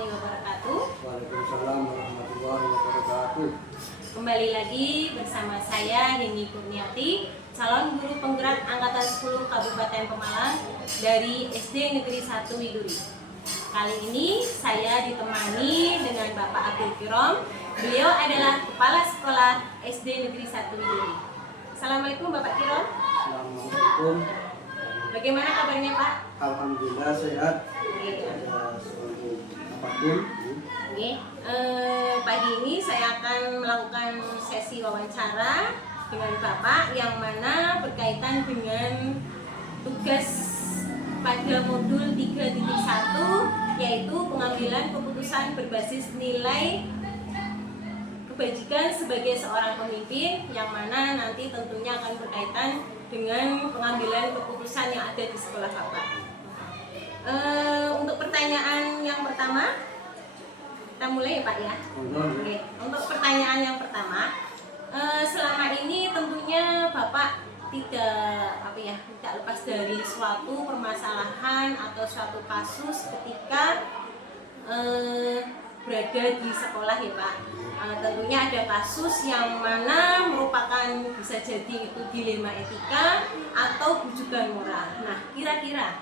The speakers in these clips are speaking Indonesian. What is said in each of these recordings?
warahmatullahi wabarakatuh. Waalaikumsalam warahmatullahi wabarakatuh. Kembali lagi bersama saya Heni Kurniati, calon guru penggerak Angkatan 10 Kabupaten Pemalang dari SD Negeri 1 Widuri. Kali ini saya ditemani dengan Bapak Abdul Kirom. Beliau adalah Kepala Sekolah SD Negeri 1 Widuri. Assalamualaikum Bapak Kirom. Assalamualaikum. Bagaimana kabarnya Pak? Alhamdulillah sehat. Oke. Ada suatu apapun. Oke. Pagi ini saya akan melakukan sesi wawancara dengan Bapak yang mana berkaitan dengan tugas pada modul 3.1 yaitu pengambilan keputusan berbasis nilai kebajikan sebagai seorang pemimpin, yang mana nanti tentunya akan berkaitan dengan pengambilan keputusan yang ada di sekolah Bapak. Untuk pertanyaan yang pertama, kita mulai ya Pak ya. Oke. Untuk pertanyaan yang pertama, selama ini tentunya Bapak tidak lepas dari suatu permasalahan atau suatu kasus ketika berada di sekolah ya Pak. Tentunya ada kasus yang mana merupakan bisa jadi itu dilema etika atau bujukan moral. Nah, kira-kira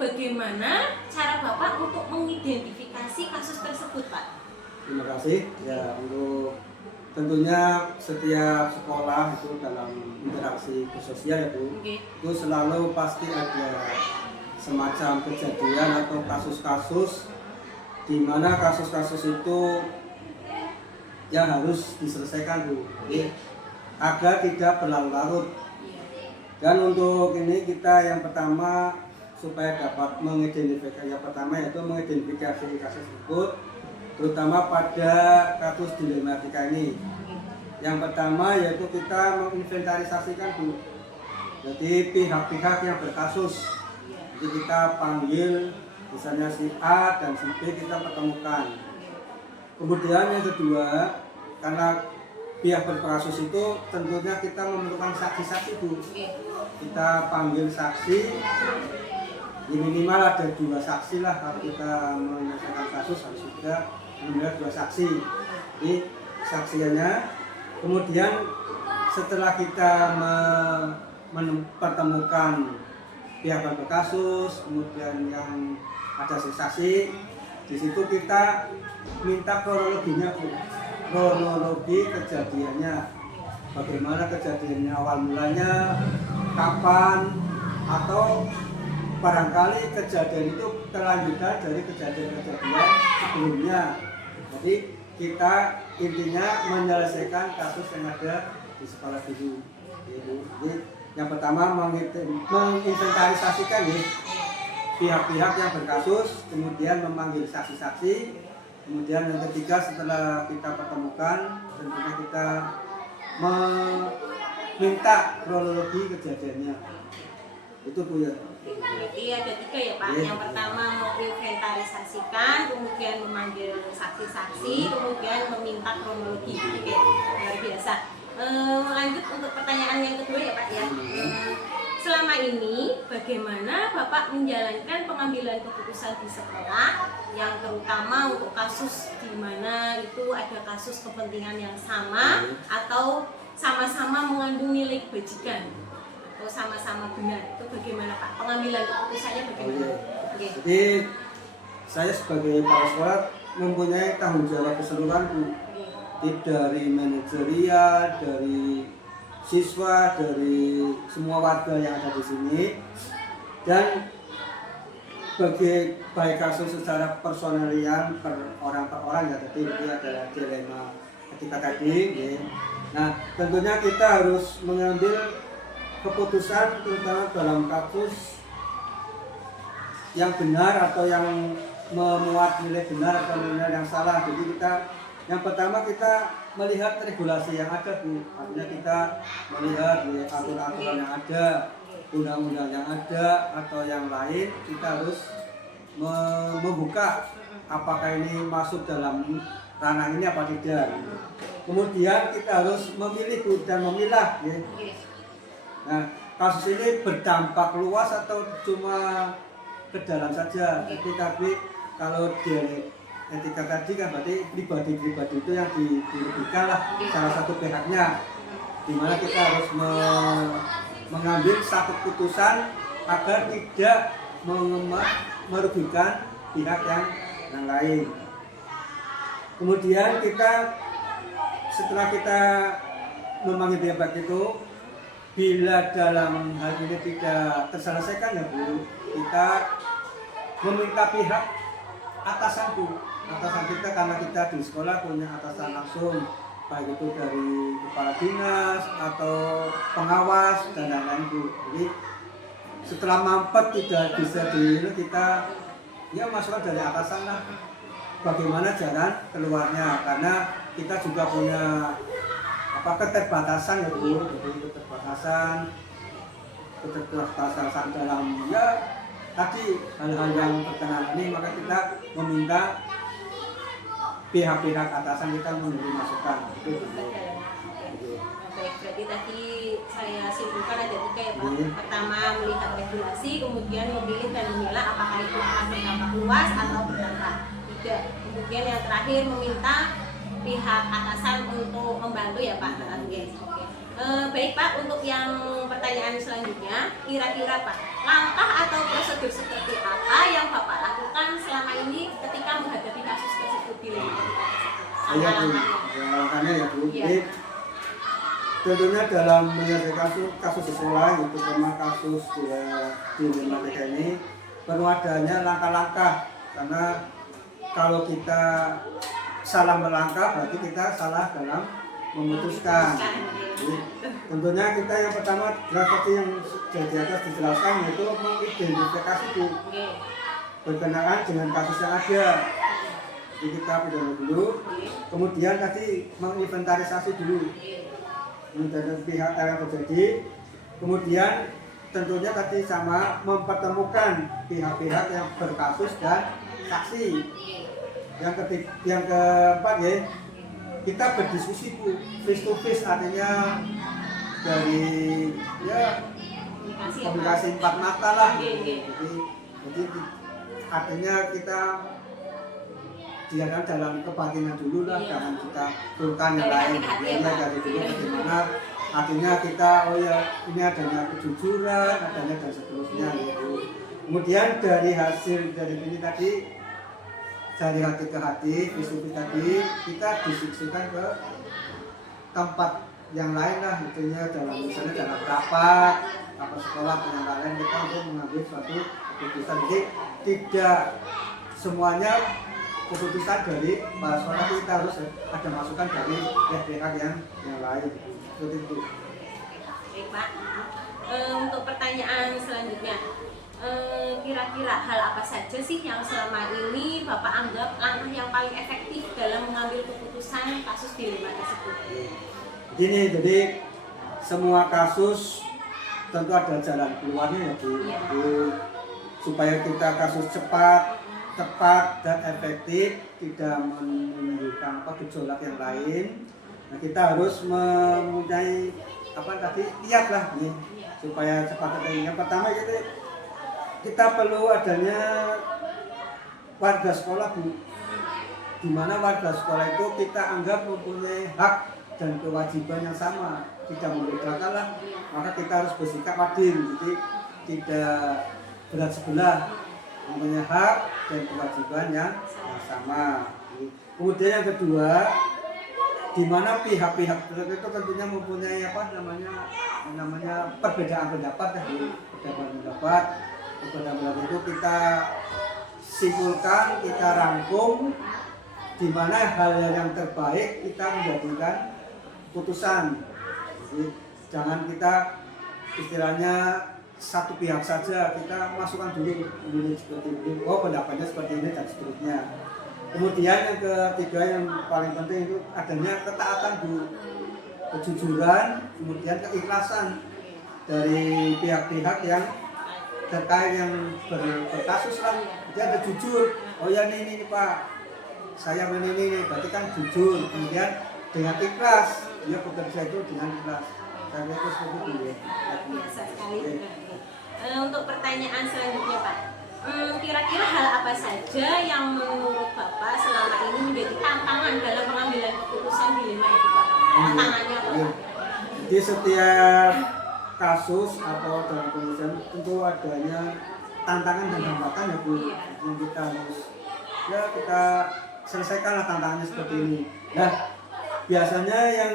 bagaimana cara Bapak untuk mengidentifikasi kasus tersebut Pak? Terima kasih ya, untuk tentunya setiap sekolah itu dalam interaksi sosial itu selalu pasti ada semacam kejadian atau kasus-kasus di mana kasus-kasus itu yang harus diselesaikan Bu, agar tidak berlarut-larut. Dan untuk ini kita yang pertama supaya dapat mengidentifikasi, yang pertama yaitu mengidentifikasi kasus tersebut, terutama pada kasus dilematika ini. Yang pertama yaitu kita menginventarisasikan Bu. Jadi pihak-pihak yang berkasus. Jadi kita panggil misalnya si A dan si B, kita pertemukan. Kemudian yang kedua, karena pihak berkasus itu tentunya kita memerlukan saksi-saksi Bu. Kita panggil saksi, minimal ada 2 saksi lah. Kalau kita menyelesaikan kasus harus juga minimal 2 saksi. Jadi saksiannya, kemudian setelah kita mempertemukan pihak berkasus, kemudian yang ada saksi, di situ kita minta kronologinya Bu. Kronologi kejadiannya, bagaimana kejadiannya, awal mulanya, kapan, atau barangkali kejadian itu kelanjutan dari kejadian-kejadian sebelumnya. Jadi kita intinya menyelesaikan kasus yang ada di sekolah dulu. Jadi yang pertama menginventarisasikan pihak-pihak yang berkasus, kemudian memanggil saksi-saksi. Kemudian yang ketiga, setelah kita pertemukan, tentunya kita meminta kronologi kejadiannya. Itu Bu ya. Jadi ada 3 ya Pak. Yang pertama menginventarisasikan, kemudian memanggil saksi-saksi, kemudian meminta kronologi. Oke, luar biasa. Lanjut untuk pertanyaan yang kedua ya Pak ya. Selama ini bagaimana Bapak menjalankan pengambilan keputusan di sekolah yang terutama untuk kasus di mana itu ada kasus kepentingan yang sama atau sama-sama mengandung nilai kebajikan atau sama-sama benar, itu bagaimana Pak? Pengambilan keputusannya bagaimana? Jadi saya sebagai kepala sekolah mempunyai tanggung jawab keseluruhan Bu. Dari manajerial, dari siswa, dari semua warga yang ada di sini, dan baik kasus secara personalian per orang ya, tadi itu adalah dilema ketika tadi. Nah, tentunya kita harus mengambil keputusan terutama dalam kasus yang benar atau yang memuat nilai benar atau nilai yang salah. Jadi kita yang pertama kita melihat regulasi yang ada Bu, artinya kita melihat aturan-aturan yang ada, undang-undang yang ada atau yang lain, kita harus membuka apakah ini masuk dalam ranah ini apa tidak. Kemudian kita harus memilih Bu, dan memilah ya. Nah, kasus ini berdampak luas atau cuma ke dalam saja, tapi kalau etika tadi kan berarti pribadi-pribadi itu yang dirugikan lah salah satu pihaknya, di mana kita harus mengambil satu keputusan agar tidak merugikan pihak yang lain. Kemudian setelah kita memanggil pihak itu, bila dalam hal ini tidak terselesaikan ya Bu, kita meminta pihak atasan kita, karena kita di sekolah punya atasan langsung, baik itu dari kepala dinas atau pengawas dan lain-lain Bu. Jadi setelah mampet tidak bisa kita ya masukan dari atasan lah, bagaimana jalan keluarnya, karena kita juga punya keterbatasan ya Bu. Jadi keterbatasan dalam ya tadi hal-hal yang berkenaan ini, maka kita meminta pihak-pihak atasan kita memberi masukan. Baik, berarti tadi saya simpulkan ada 3 ya Pak. Pertama, melihat regulasi, kemudian memilih dan memilah apakah itu akan berdampak luas atau berdampak tidak. Kemudian yang terakhir, meminta pihak atasan untuk membantu ya Pak. Baik Pak, untuk yang pertanyaan selanjutnya, kira-kira Pak, langkah atau prosedur seperti apa yang Bapak lakukan selama ini ketika menghadapi kasus tersebut di lembaga tersebut? Langkahnya ya Bu. Jadi tentunya dalam menyelesaikan kasus sekolah, terutama kasus di lembaga ini, perlu adanya langkah-langkah, karena kalau kita salah melangkah berarti kita salah dalam memutuskan. Jadi, tentunya kita yang pertama seperti yang di atas dijelaskan, yaitu mengidentifikasi berkenaan dengan kasus yang ada. Jadi kita pindah dulu, kemudian tadi menginventarisasi dulu dengan pihak yang terjadi, kemudian tentunya tadi sama mempertemukan pihak-pihak yang berkasus dan saksi. Yang keempat ya, kita berdiskusi Bu, face to face, artinya dari ya komunikasi 4 mata lah. Jadi artinya kita diakan dalam kebatinan dulu lah, jangan kita turunkan yang lain. Dari dulu bagaimana artinya kita ini adanya kejujuran, adanya dan seterusnya gitu. Kemudian dari hasil dari ini tadi, dari hati ke hati, visi tadi, kita diskusikan ke tempat yang lain lah, tentunya misalnya dalam rapat sekolah dengan lain, kita untuk mengambil suatu keputusan. Jadi tidak semuanya keputusan dari para sekolah, kita harus ada masukan dari pihak yang lain. Seperti itu. Baik Pak. Untuk pertanyaan selanjutnya, kira-kira hal apa saja sih yang selama ini Bapak anggap langkah yang paling efektif dalam mengambil keputusan kasus dilema tersebut? Gini, jadi semua kasus tentu ada jalan keluarnya ya Bu. Supaya kita kasus cepat, tepat dan efektif, tidak menimbulkan gejolak yang lain. Nah, kita harus mempunyai kiat lah nih, supaya cepat efektif. Yang pertama kita perlu adanya warga sekolah Bu, di mana warga sekolah itu kita anggap mempunyai hak dan kewajiban yang sama, tidak membedakan lah, maka kita harus bersikap adil, jadi tidak berat sebelah, mempunyai hak dan kewajiban yang sama. Kemudian yang kedua, di mana pihak-pihak tertentu itu tentunya mempunyai perbedaan pendapat itu kita simpulkan, kita rangkum, di mana hal yang terbaik kita menjadikan putusan. Jadi jangan kita istilahnya satu pihak saja, kita masukkan dulu seperti ini, pendapatnya seperti ini dan seterusnya. Kemudian yang ketiga yang paling penting itu adanya ketaatan Bu, kejujuran, kemudian keikhlasan dari pihak-pihak yang terkait yang berkasus lah. Dia ada jujur, ini Pak, saya ini, berarti kan jujur. Kemudian dengan ikhlas, dia bekerja itu dengan ikhlas. Karena itu seperti itu ya. Biasa sekali. Untuk pertanyaan selanjutnya Pak, Kira-kira hal apa saja yang menurut Bapak selama ini menjadi tantangan dalam pengambilan keputusan dilema etika? Tantangannya apa? Iya. Jadi setiap kasus atau dalam penyelesaian tentu adanya tantangan dan hambatan ya Bu, yang kita harus ya kita selesaikanlah tantangannya seperti ini. Nah biasanya yang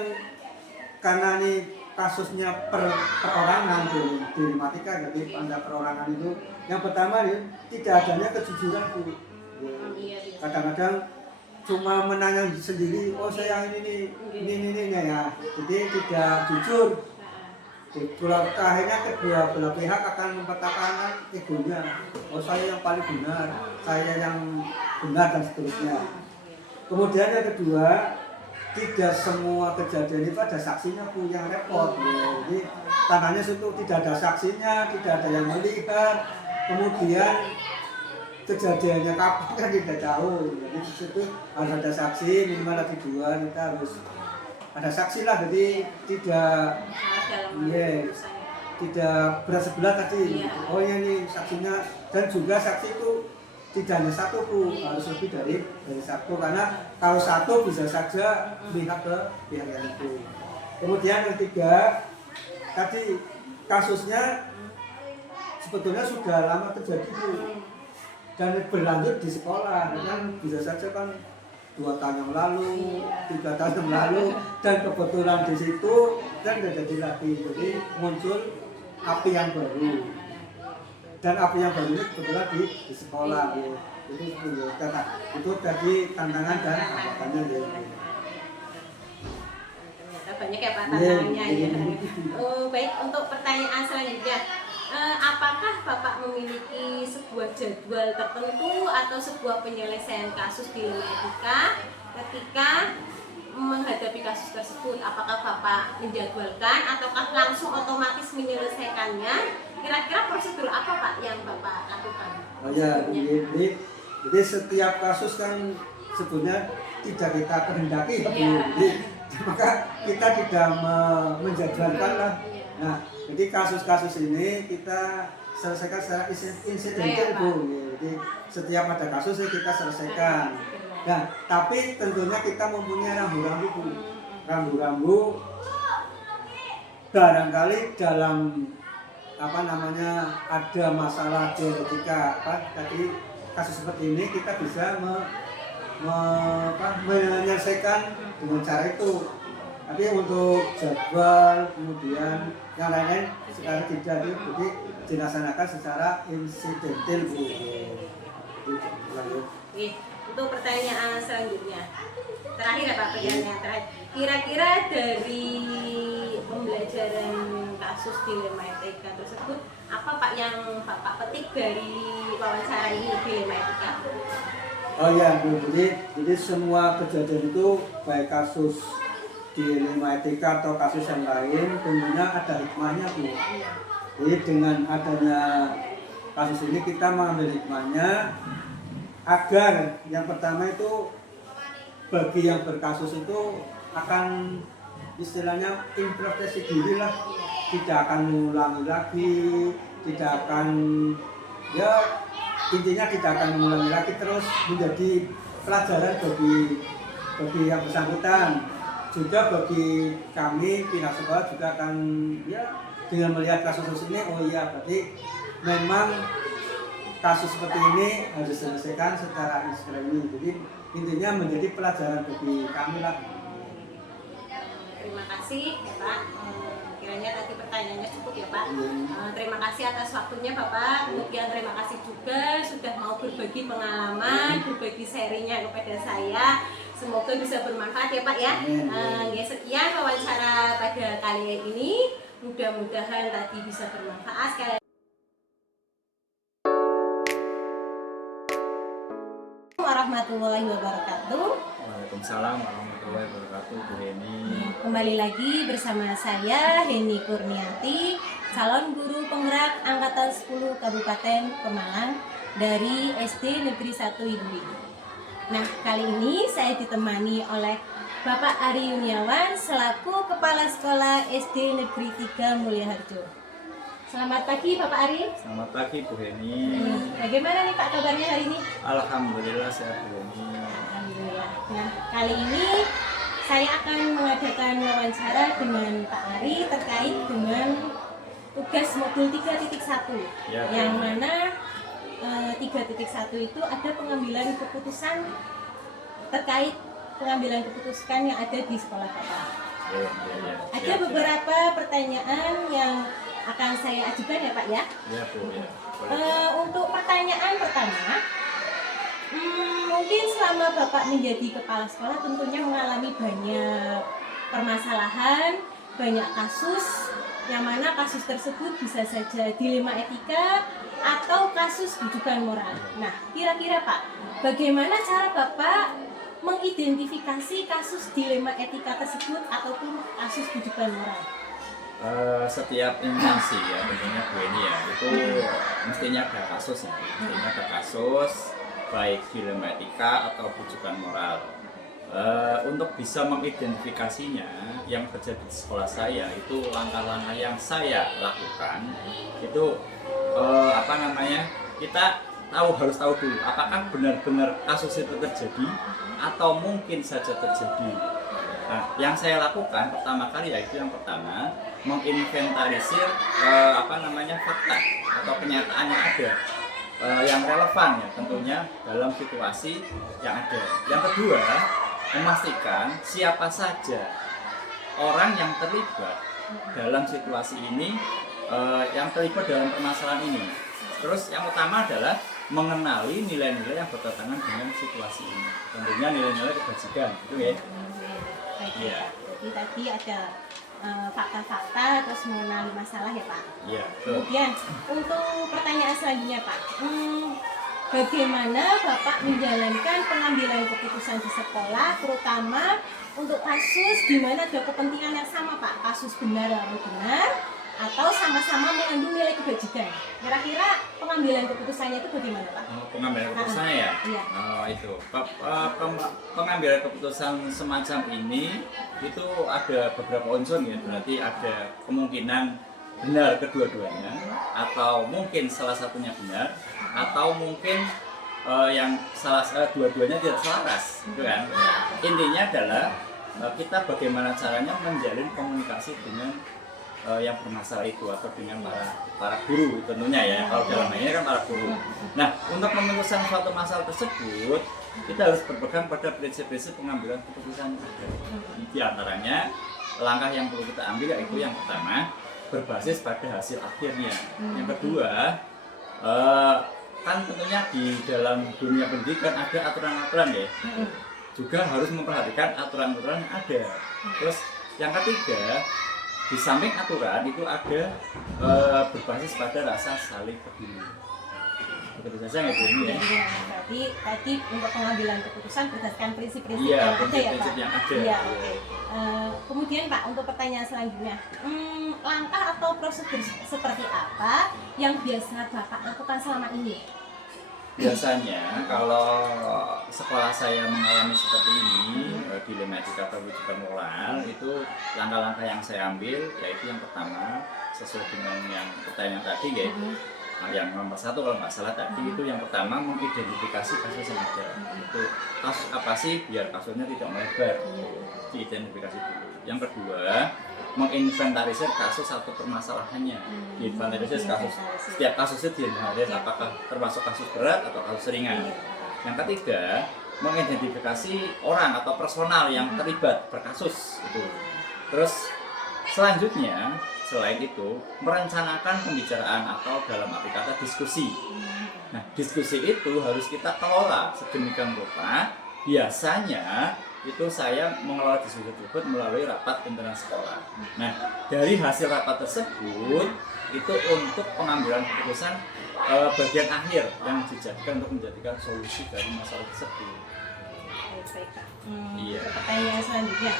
karena ini kasusnya perorangan di dilematika, jadi pada perorangan itu yang pertama ya, tidak adanya kejujuran Bu. Ya, kadang-kadang cuma menanya sendiri, oh saya ini ya, jadi tidak jujur. Kalau akhirnya kedua belah pihak akan mempertahankan egonya, oh saya yang paling benar, saya yang benar dan seterusnya. Kemudian yang kedua, tidak semua kejadian itu ada saksinya Bu, yang repot. Jadi tanahnya itu tidak ada saksinya, tidak ada yang melihat. Kemudian kejadiannya kapan kan tidak tahu. Jadi di situ harus ada saksi, minimal lagi 2, kita harus ada saksi lah. Jadi tidak tidak berat sebelah tadi. Oh ya ini saksinya, dan juga saksi itu tidak hanya satu Bu, harus lebih dari satu, karena kalau satu bisa saja melihat ke pihak yang itu. Kemudian yang ketiga, tadi kasusnya sebetulnya sudah lama terjadi Bu, dan berlanjut di sekolah, kan bisa saja kan 2 tahun yang lalu, 3 tahun yang lalu, dan kebetulan di situ dan terjadi lagi, jadi muncul api yang baru. Dan api yang baru ini kebetulan di sekolah ya. Jadi itu tadi tantangan dan hambatannya ya. Ternyata banyak ya Pak tantangannya ya. Baik, untuk pertanyaan selanjutnya, apakah Bapak memiliki sebuah jadwal tertentu atau sebuah penyelesaian kasus dilema etika ketika menghadapi kasus tersebut? Apakah Bapak menjadwalkan ataukah langsung otomatis menyelesaikannya? Kira-kira prosedur apa Pak yang Bapak lakukan? Oh ya, jadi setiap kasus kan sebetulnya tidak kita kehendaki ya Bu. Maka kita tidak menjadwalkan lah. Nah, jadi kasus-kasus ini kita selesaikan secara insidental Bu. Jadi setiap ada kasus kita selesaikan. Nah, tapi tentunya kita mempunyai rambu-rambu Bu. Rambu-rambu barangkali dalam ada masalah etika tadi kasus seperti ini kita bisa menyelesaikan dengan cara itu. Tapi untuk jadwal kemudian yang lain-lain sekarang tidak, jadi dilaksanakan secara insidental Bu. Untuk pertanyaan selanjutnya, terakhir ya Pak, pertanyaan terakhir. Kira-kira dari pembelajaran kasus dilema etika tersebut, apa Pak yang Bapak petik dari wawancara ini dilema etika? Oh ya Bu, jadi semua kejadian itu baik kasus dilema etika atau kasus yang lain tentunya ada hikmahnya Bu. Jadi dengan adanya kasus ini kita mengambil hikmahnya agar yang pertama itu bagi yang berkasus itu akan istilahnya introspeksi diri lah, tidak akan mengulangi lagi, tidak akan ya intinya tidak akan mengulangi lagi, terus menjadi pelajaran bagi yang bersangkutan, juga bagi kami pihak sekolah juga akan ya dengan melihat kasus ini, oh iya berarti memang kasus seperti ini harus diselesaikan secara insidental. Jadi intinya menjadi pelajaran bagi kami lah. Terima kasih ya Pak. Kiranya tadi pertanyaannya cukup ya Pak. Terima kasih atas waktunya Bapak. Kemudian terima kasih juga sudah mau berbagi pengalaman, berbagi sharingnya kepada saya. Semoga bisa bermanfaat ya Pak ya. Sekian wawancara pada kali ini. Mudah-mudahan tadi bisa bermanfaat. Sekali warahmatullahi wabarakatuh. Waalaikumsalam warahmatullahi wabarakatuh, Bu Heni. Kembali lagi bersama saya Heni Kurniati, calon guru penggerak angkatan 10 Kabupaten Pemalang dari SD Negeri 1 Idui. Nah, kali ini saya ditemani oleh Bapak Ari Yuniawan selaku Kepala Sekolah SD Negeri 3 Mulyaharjo. Selamat pagi Bapak Ari. Selamat pagi Bu Heni. Bagaimana nih Pak kabarnya hari ini? Alhamdulillah sehat Bu Heni. Alhamdulillah. Nah, kali ini saya akan mengadakan wawancara dengan Pak Ari terkait dengan tugas modul 3.1 Ya, yang mana 3.1 itu ada pengambilan keputusan terkait pengambilan keputusan yang ada di sekolah Bapak. Ya. Ada beberapa pertanyaan yang akan saya ajukan ya Pak ya. Ya Bu ya. Untuk pertanyaan pertama, mungkin selama Bapak menjadi kepala sekolah tentunya mengalami banyak permasalahan, banyak kasus, yang mana kasus tersebut bisa saja dilema etika atau kasus bujukan moral. Nah, kira-kira Pak, bagaimana cara Bapak mengidentifikasi kasus dilema etika tersebut ataupun kasus bujukan moral? Setiap instansi ya tentunya Bu Heni ya itu mestinya ada kasus ya, mestinya ada kasus baik dilema etika atau bujukan moral. Untuk bisa mengidentifikasinya yang terjadi di sekolah saya itu langkah-langkah yang saya lakukan itu kita harus tahu dulu apakah benar-benar kasus itu terjadi atau mungkin saja terjadi. Nah, yang saya lakukan pertama kali yaitu yang pertama menginventarisir fakta atau kenyataan yang ada yang relevan ya tentunya dalam situasi yang ada. Yang kedua, memastikan siapa saja orang yang terlibat dalam situasi ini, yang terlibat dalam permasalahan ini. Terus yang utama adalah mengenali nilai-nilai yang bertentangan dengan situasi ini. Tentunya nilai-nilai kebajikan, gitu ya. Iya. Jadi tadi ada fakta-fakta terus mengenali masalah ya Pak. Iya. Kemudian untuk pertanyaan selanjutnya Pak, bagaimana Bapak menjalankan pengambilan keputusan di sekolah, terutama untuk kasus di mana ada kepentingan yang sama Pak, kasus benar lalu benar atau sama-sama mengandung nilai kebajikan. Kira-kira pengambilan keputusannya itu bagaimana Pak? Pengambilan keputusannya ya? Iya. Pengambilan keputusan semacam ini itu ada beberapa unsur ya, berarti ada kemungkinan benar kedua-duanya atau mungkin salah satunya benar atau mungkin yang dua-duanya tidak selaras, gitu kan? Intinya adalah kita bagaimana caranya menjalin komunikasi dengan yang bermasalah itu atau dengan para guru tentunya ya, kalau dalam hal ini kan para guru. Nah, untuk menyelesaikan suatu masalah tersebut kita harus berpegang pada prinsip-prinsip pengambilan keputusan yang ada. Di antaranya langkah yang perlu kita ambil yaitu yang pertama berbasis pada hasil akhirnya. Yang kedua kan tentunya di dalam dunia pendidikan ada aturan-aturan ya, juga harus memperhatikan aturan-aturan yang ada. Terus yang ketiga, di samping aturan itu ada berbasis pada rasa saling peduli. Begitu saja nggak Bu ini ya? Berarti tadi untuk pengambilan keputusan berdasarkan prinsip-prinsip Iya, yang ada ya prinsip-prinsip Pak? yang ada. Iya, oke. Kemudian Pak, untuk pertanyaan selanjutnya, langkah atau prosedur seperti apa yang biasa Bapak lakukan selama ini? Biasanya kalau sekolah saya mengalami seperti ini, dilema etika atau bujukan moral, itu langkah-langkah yang saya ambil yaitu yang pertama sesuai dengan yang pertanyaan tadi ya, yang nomor 1 kalau nggak salah tadi itu yang pertama mengidentifikasi kasus yang ada. Itu kasus apa sih biar kasusnya tidak melebar, diidentifikasi dulu. Yang kedua, menginventarisir kasus atau permasalahannya. Diinventarisir kasus, setiap kasusnya diinventarisir apakah termasuk kasus berat atau kasus ringan. Yang ketiga, mengidentifikasi orang atau personal yang terlibat berkasus itu. Terus selanjutnya selain itu merencanakan pembicaraan atau dalam arti kata diskusi. Nah, diskusi itu harus kita kelola sedemikian rupa. Biasanya itu saya mengelola diskusi tersebut melalui rapat pimpinan sekolah. Nah, dari hasil rapat tersebut itu untuk pengambilan keputusan bagian akhir yang dijadikan untuk menjadikan solusi dari masalah tersebut. Baik Pak. Iya. Pertanyaan selanjutnya,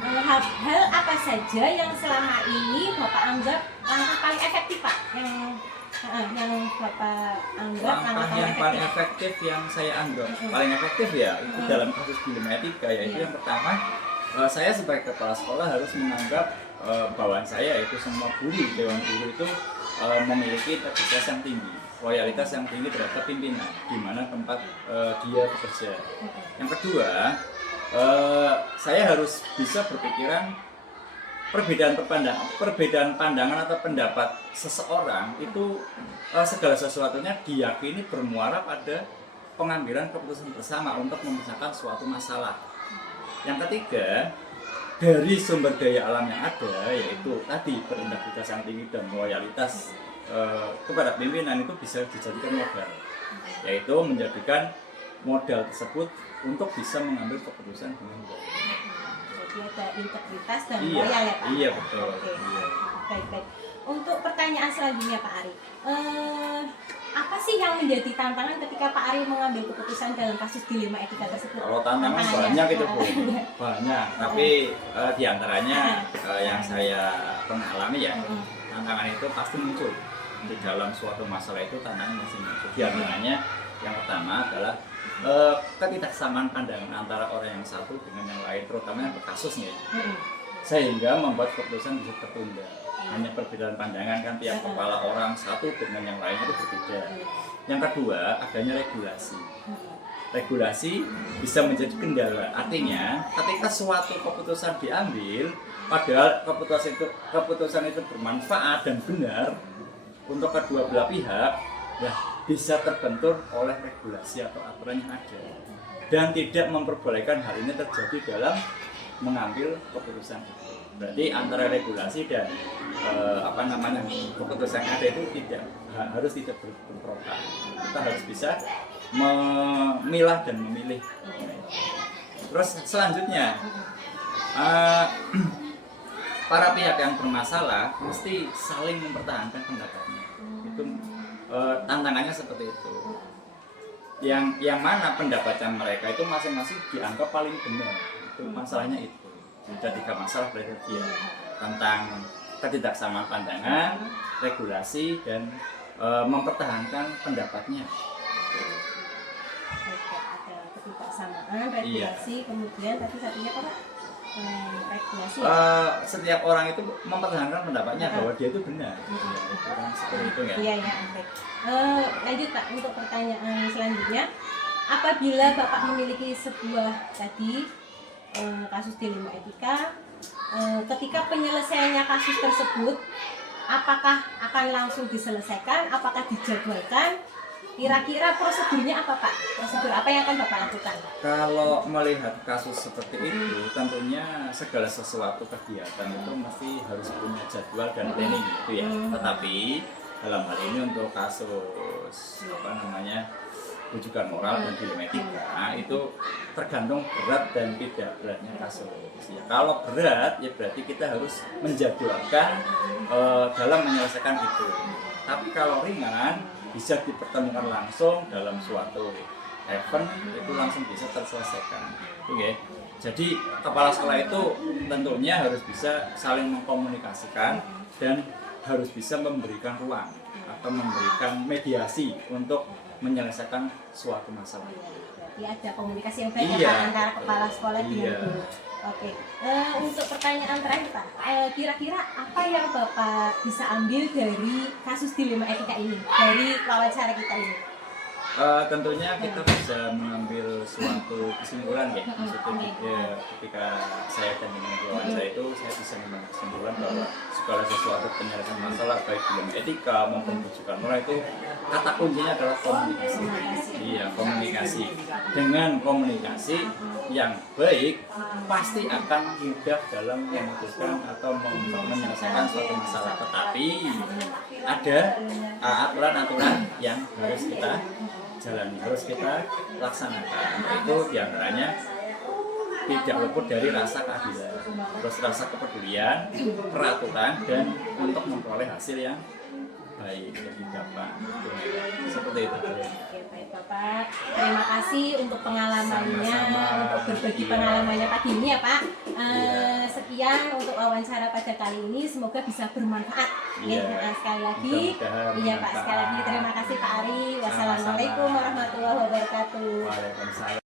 hal apa saja yang selama ini Bapak anggap langkah paling efektif Pak? Yang Bapak anggap Langkah yang paling efektif yang saya anggap paling efektif ya itu dalam kasus dilema etika yaitu yang pertama, saya sebagai kepala sekolah harus menganggap bawahan saya yaitu semua guru, dewan guru itu memiliki integritas yang tinggi, loyalitas yang tinggi terhadap pimpinan di mana tempat dia bekerja. Yang kedua, saya harus bisa berpikiran perbedaan pandangan atau pendapat seseorang itu segala sesuatunya diyakini bermuara pada pengambilan keputusan bersama untuk memecahkan suatu masalah. Yang ketiga, dari sumber daya alam yang ada, yaitu tadi berintegritas yang tinggi dan loyalitas kepada pimpinan, itu bisa dijadikan modal, yaitu menjadikan modal tersebut untuk bisa mengambil keputusan dengan baik. Jadi ada integritas dan loyal ya Pak? Iya betul. Oke. Iya. Baik. Untuk pertanyaan selanjutnya Pak Ari, apa sih yang menjadi tantangan ketika Pak Ari mengambil keputusan dalam kasus dilema etika tersebut? Kalau tantangan banyak itu Bu, banyak. Tapi diantaranya yang saya pernah alami ya, tantangan itu pasti muncul di dalam suatu masalah itu, tantangan masih muncul. Diantaranya yang pertama adalah ketidaksamaan pandangan antara orang yang satu dengan yang lain, terutama yang berkasusnya, sehingga membuat keputusan bisa tertunda. Hanya perbedaan pandangan kan, tiap kepala orang satu dengan yang lain itu berbeda. Yang kedua, adanya regulasi. Regulasi bisa menjadi kendala. Artinya, ketika suatu keputusan diambil, padahal keputusan itu bermanfaat dan benar untuk kedua belah pihak, ya bisa terbentur oleh regulasi atau aturan yang ada, dan tidak memperbolehkan hal ini terjadi dalam mengambil keputusan itu. Berarti antara regulasi dan keputusan yang ada itu harus tidak bentrokan. Kita harus bisa memilah dan memilih. Terus selanjutnya, para pihak yang bermasalah mesti saling mempertahankan pendapatnya. Itu tantangannya seperti itu. Yang mana pendapatan mereka itu masing-masing dianggap paling benar. Itu masalahnya itu. Ada 3 masalah berarti dia tentang ketidaksamaan pandangan, regulasi, dan mempertahankan pendapatnya. Ada ketidaksamaan, regulasi, kemudian tadi satunya apa Pak? Regulasi. Setiap orang itu mempertahankan pendapatnya bahwa dia itu benar. Seperti itu ya. Iya, baik. Lanjut Pak, untuk pertanyaan selanjutnya, apabila Bapak memiliki sebuah kasus dilema etika, ketika penyelesaiannya kasus tersebut, apakah akan langsung diselesaikan, apakah dijadwalkan, kira-kira prosedurnya apa Pak? Prosedur apa yang akan Bapak lakukan? Kalau melihat kasus seperti itu, tentunya segala sesuatu kegiatan itu mesti harus punya jadwal dan planning gitu ya. Tetapi dalam hal ini untuk kasus rujukan moral dan dilema etika itu tergantung berat dan tidak beratnya kasus. Ya, kalau berat ya berarti kita harus menjadwalkan dalam menyelesaikan itu. Tapi kalau ringan bisa dipertemukan langsung dalam suatu event, itu langsung bisa terselesaikan. Oke. Jadi kepala sekolah itu tentunya harus bisa saling mengkomunikasikan dan harus bisa memberikan ruang atau memberikan mediasi untuk menyelesaikan suatu masalah. Berarti ada komunikasi yang baik antara kepala sekolah dengan guru. Oke. Untuk pertanyaan terakhir Pak, kira-kira apa yang Bapak bisa ambil dari kasus dilema etika ini, dari wawancara kita ini? Tentunya kita bisa mengambil suatu kesimpulan ya. Maksudnya ketika saya dan dengan wawancara itu, saya bisa mengambil kesimpulan bahwa segala sesuatu penyelesaian masalah baik dilema etika maupun rujukan moral itu kata kuncinya adalah komunikasi. Iya, komunikasi. Dengan komunikasi yang baik pasti akan mudah dalam memutuskan atau menyelesaikan suatu masalah. Tetapi ada aturan-aturan yang harus kita jalani, harus kita laksanakan. Itu diantaranya tidak luput dari rasa keadilan, terus rasa kepedulian, peraturan, dan untuk memperoleh hasil yang baik yang didapat. Seperti itu. Oke, baik Bapak. Terima kasih untuk pengalamannya, untuk berbagi pengalamannya pagi ini ya Pak. Sekian untuk wawancara pada kali ini, semoga bisa bermanfaat. Sekali lagi, iya Pak, sekali lagi terima kasih Pak Ari. Wassalamualaikum warahmatullahi wabarakatuh. Waalaikumsalam.